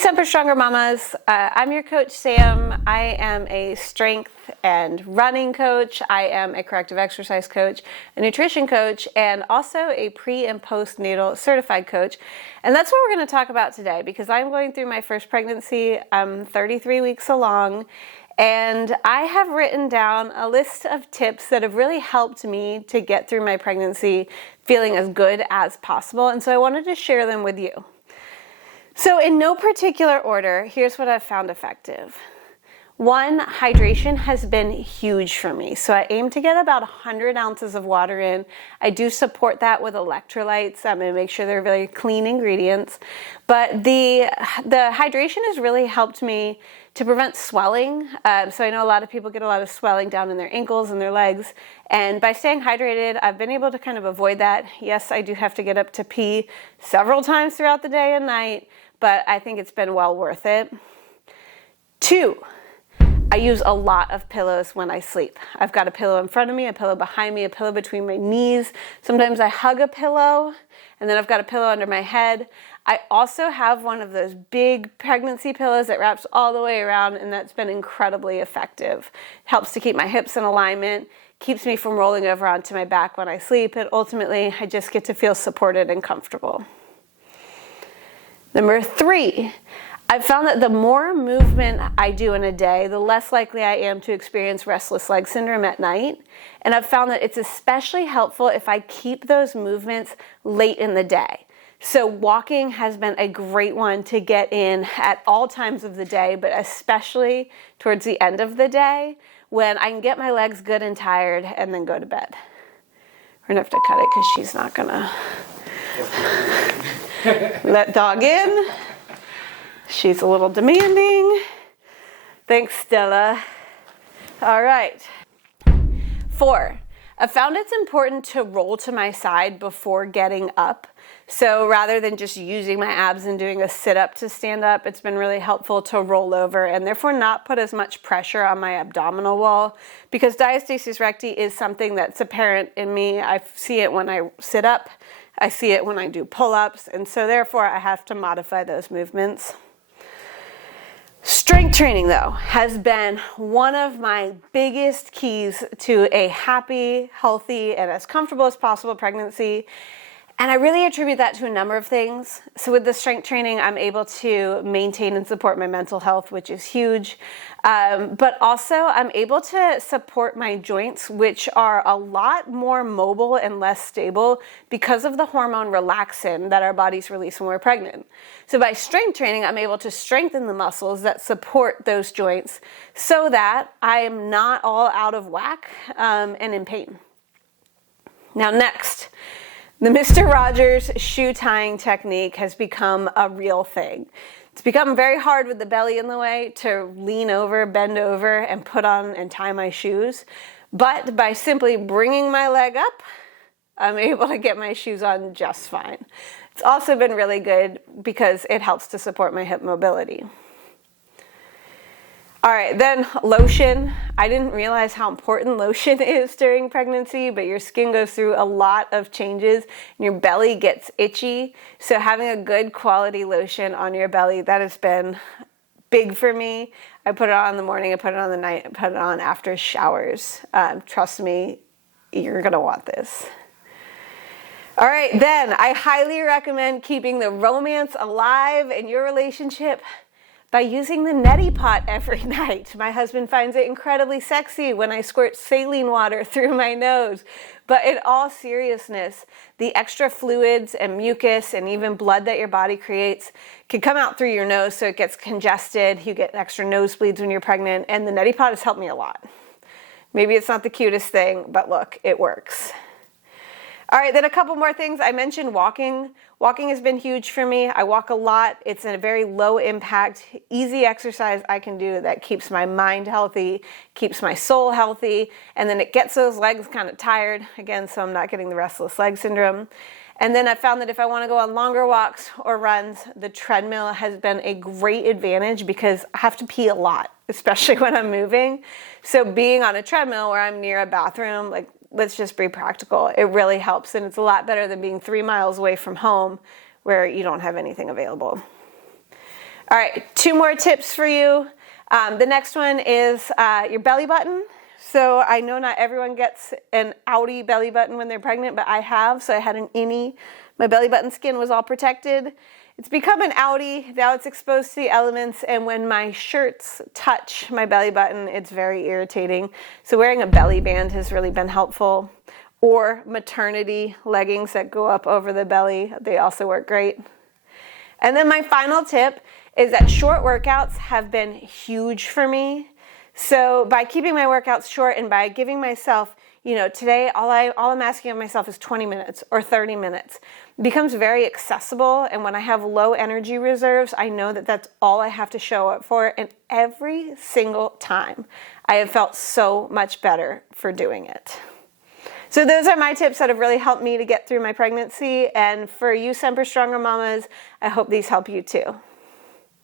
Semper Stronger Mamas. I'm your coach, Sam. I am a strength and running coach. I am a corrective exercise coach, a nutrition coach, and also a pre and postnatal certified coach. And that's what we're going to talk about today because I'm going through my first pregnancy. I'm 33 weeks along, and I have written down a list of tips that have really helped me to get through my pregnancy feeling as good as possible. And so I wanted to share them with you. So in no particular order, here's what I've found effective. One, hydration has been huge for me. So I aim to get about 100 ounces of water in. I do support that with electrolytes. I'm going to make sure they're very clean ingredients. But the hydration has really helped me to prevent swelling. So I know a lot of people get a lot of swelling down in their ankles and their legs. And by staying hydrated, I've been able to kind of avoid that. Yes, I do have to get up to pee several times throughout the day and night, but I think it's been well worth it. Two, I use a lot of pillows when I sleep. I've got a pillow in front of me, a pillow behind me, a pillow between my knees. Sometimes I hug a pillow, and then I've got a pillow under my head. I also have one of those big pregnancy pillows that wraps all the way around, and that's been incredibly effective. Helps to keep my hips in alignment, keeps me from rolling over onto my back when I sleep, and ultimately I just get to feel supported and comfortable. Number three, I've found that the more movement I do in a day, the less likely I am to experience restless leg syndrome at night. And I've found that it's especially helpful if I keep those movements late in the day. So walking has been a great one to get in at all times of the day, but especially towards the end of the day when I can get my legs good and tired and then go to bed. We're gonna have to cut it because she's not gonna let dog in. She's a little demanding. Thanks, Stella. All right. 4, I found it's important to roll to my side before getting up. So rather than just using my abs and doing a sit-up to stand up, it's been really helpful to roll over and therefore not put as much pressure on my abdominal wall because diastasis recti is something that's apparent in me. I see it when I sit up. I see it when I do pull-ups. And so therefore I have to modify those movements. Strength training, though, has been one of my biggest keys to a happy, healthy, and as comfortable as possible pregnancy. And I really attribute that to a number of things. So with the strength training, I'm able to maintain and support my mental health, which is huge. But also I'm able to support my joints, which are a lot more mobile and less stable because of the hormone relaxin that our bodies release when we're pregnant. So by strength training, I'm able to strengthen the muscles that support those joints so that I am not all out of whack and in pain. Now next, the Mr. Rogers shoe tying technique has become a real thing. It's become very hard with the belly in the way to lean over, bend over, and put on and tie my shoes. But by simply bringing my leg up, I'm able to get my shoes on just fine. It's also been really good because it helps to support my hip mobility. All right, then lotion. I didn't realize how important lotion is during pregnancy, but your skin goes through a lot of changes and your belly gets itchy. So having a good quality lotion on your belly, that has been big for me. I put it on in the morning, I put it on the night, I put it on after showers. Trust me, you're gonna want this. All right, then I highly recommend keeping the romance alive in your relationship by using the neti pot every night. My husband finds it incredibly sexy when I squirt saline water through my nose. But in all seriousness, the extra fluids and mucus and even blood that your body creates can come out through your nose so it gets congested. You get extra nosebleeds when you're pregnant, and the neti pot has helped me a lot. Maybe it's not the cutest thing, but look, it works. All right, then a couple more things. I mentioned walking. Walking has been huge for me. I walk a lot. It's a very low impact, easy exercise I can do that keeps my mind healthy, keeps my soul healthy, and then it gets those legs kind of tired, again, so I'm not getting the restless leg syndrome. And then I found that if I want to go on longer walks or runs, the treadmill has been a great advantage because I have to pee a lot, especially when I'm moving. So being on a treadmill where I'm near a bathroom, like, let's just be practical. It really helps, and it's a lot better than being 3 miles away from home where you don't have anything available. All right, 2 more tips for you. The next one is your belly button. So I know not everyone gets an outie belly button when they're pregnant, but I have. So I had an innie. My belly button skin was all protected. It's become an outie. Now it's exposed to the elements, and when my shirts touch my belly button, it's very irritating. So wearing a belly band has really been helpful. Or maternity leggings that go up over the belly. They also work great. And then my final tip is that short workouts have been huge for me. So by keeping my workouts short and by giving myself, today all I'm asking of myself is 20 minutes or 30 minutes. It becomes very accessible, and when I have low energy reserves, I know that that's all I have to show up for, and every single time I have felt so much better for doing it. So those are my tips that have really helped me to get through my pregnancy, and for you Semper Stronger mamas, I hope these help you too.